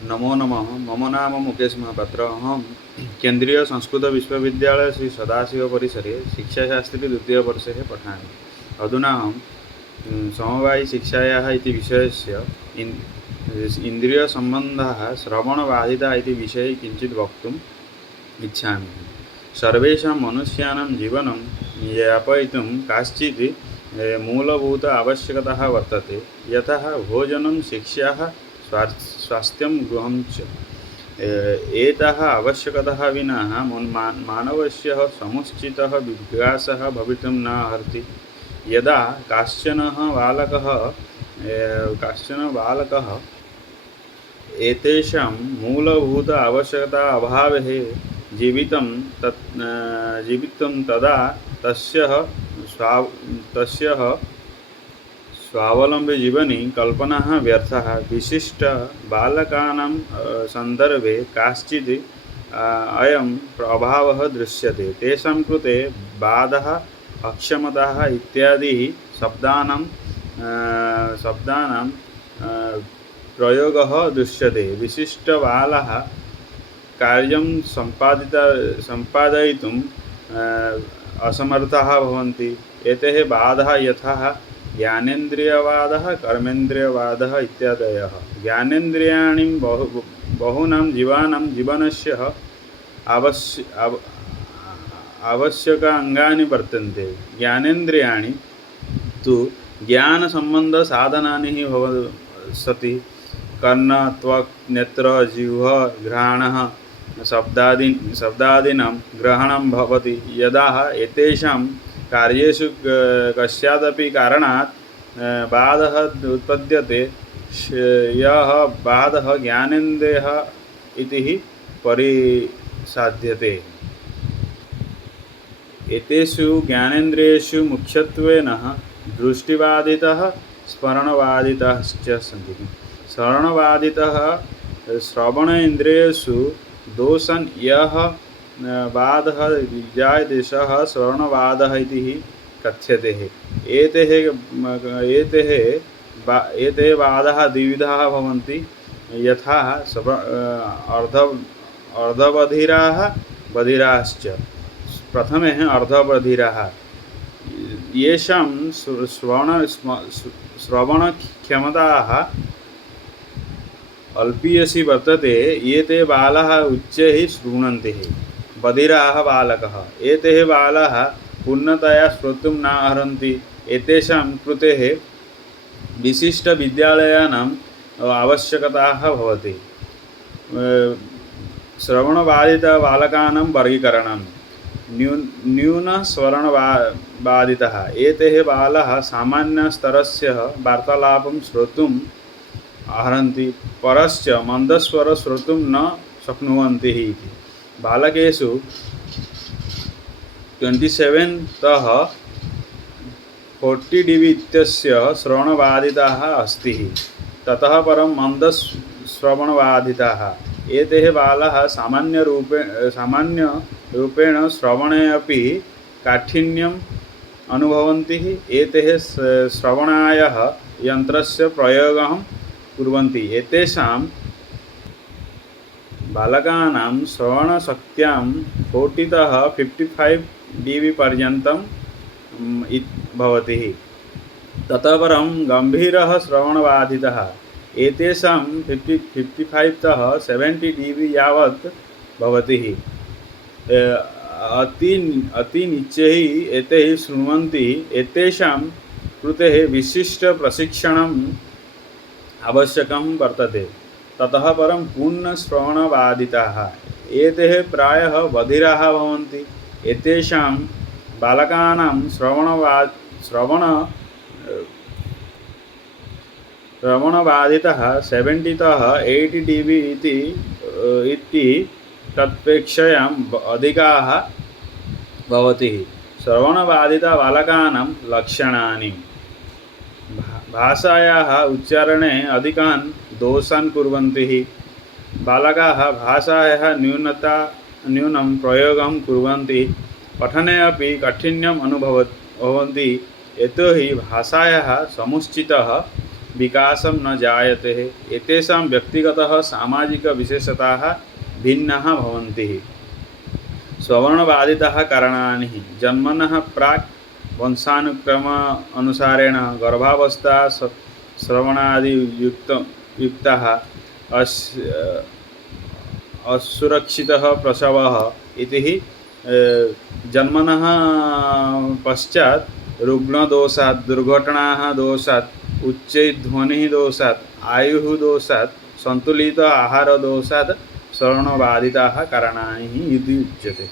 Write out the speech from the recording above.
नमो नमः। मम नाम मुकेश महापात्र। अहम केंद्रीय संस्कृत विश्वविद्यालय श्री सदाशिव परिसरे शिक्षाशास्त्री द्वितीय वर्षे पठामि। अधुना अहं समवायि शिक्षायाः इति विषयस्य इन्द्रियसम्बन्धः श्रवणबाधिता इति विषये किञ्चित् वक्तुम् इच्छामि। सर्वेषां मनुष्याणां जीवनं यापयितुं काश्चित् मूलभूत आवश्यकता वर्तते, यथा भोजनं, शिक्षा, स्वास्थ्यं, गृहं च। एताः आवश्यकताः विना मानवस्य समुचितः विकासः भवितुं न अर्हति। यदा काश्चन बालकः एतेषां मूलभूत आवश्यकता अभावे जीवितं तदा तस्य स्वावलंबी जीवनी कल्पना व्यर्था। विशिष्ट बालकानां संदर्भे काश्चित् अयम् अभावः दृश्यते। तेषां कृते बाधः, अक्षमता इत्यादि शब्दानां प्रयोगः दृश्यते। विशिष्टबालाः कार्यं सम्पादयितुं असमर्थाः भवन्ति। एते बाधाः यथा ज्ञानेन्द्रियबाधः, कर्मेन्द्रियबाधः इत्यादयः। ज्ञानेन्द्रियाणि बहूनां जीवानां जीवनस्य आवश्यकाङ्गानि वर्तन्ते। ज्ञानेन्द्रियाणि तु ज्ञानसम्बन्धसाधनानि सति। कर्ण, त्वक्, नेत्र, जिह्वा, घ्राणः शब्दादीनां ग्रहणं भवति। यदा एतेषां कार्येषु कस्यादपि कारणात् बाधः उत्पद्यते, यः बाधः ज्ञानेन्द्रियः इति परिसाध्यते। एतेषु ज्ञानेन्द्रियेषु मुख्यत्वेन दृष्टिबाधितः, स्मरणबाधितः च सन्ति। स्मरणबाधितः श्रवणेन्द्रियेषु दोषन् यः बाधः विजायते सः श्रवणबाधः इति कथ्यते। एते बाधाः द्विविधाः भवन्ति, यथा अर्धबधिराः, बधिराश्च। प्रथमे अर्धबधिराः, येषां श्रवणक्षमताः अल्पीयसी वर्तते। एते बालाः उच्चैः शृण्वन्ति। बधिराः बालकः, एते बालाः पूर्णतया श्रोतुं न अर्हन्ति। एतेषां कृते विशिष्टविद्यालयानाम् आवश्यकता भवति। श्रवणबाधितबालकानां वर्गीकरणं। न्यूनश्रवणबाधितः, एते बालाः सामान्यस्तरस्य वार्तालापं श्रोतुम् अर्हन्ति, परश्च मन्दस्वर श्रोतुं न शक्नुवन्ति इति। बालकेषु 27 तः 40 dB इत्यस्य श्रवणबाधिताः अस्ति। ततः परं मन्दश्रवणबाधिताः। एते बालाः सामान्यरूपेण श्रवणे अपि काठिन्यम् अनुभवन्ति। एते श्रवणाय यन्त्रस्य प्रयोगं कुर्वन्ति। एतेषां बालकानां श्रवणशक्त्यां 40 तः 55 dB पर्यन्तं भवति। ततः परं गम्भीरः श्रवणबाधितः। एतेषां 55 तः 70 dB यावत् भवति। अतिनीचैः एते शृण्वन्ति। एतेषां कृते विशिष्टप्रशिक्षणम् आवश्यकं वर्तते। ततः परं पूर्णश्रवणबाधिताः। एते प्रायः बधिराः भवन्ति। एतेषां बालकानां श्रवणबाधितः 70 तः 80 dB इति तत्पेक्षया अधिकाः भवति। श्रवणबाधितबालकानां लक्षणानि। भाषायाः उच्चारणे अधिकान् दोषान् कुर्वन्ति। बालकाः भाषायाः न्यूनं प्रयोगं कुर्वन्ति। पठने अपि काठिन्यम् अनुभवन्ति। यतोहि भाषायाः समुचितः विकासं न जायते। एतेषां व्यक्तिगतः सामाजिकविशेषताः भिन्नाः भवन्ति। सवर्णबाधिताः कारणानि जन्मनः प्राक् वंशानुक्रम अनुसारेण गर्भावस्था श्रवणादियुक्ताः असुरक्षितः प्रसवः इति जन्मनः पश्चात् रुग्णदोषात् दुर्घटनाः दोषात् उच्चध्वनिः दोषात् आयुः दोषात् सन्तुलित आहारदोषात् श्रवणबाधिताः कारणानि इति उच्यते।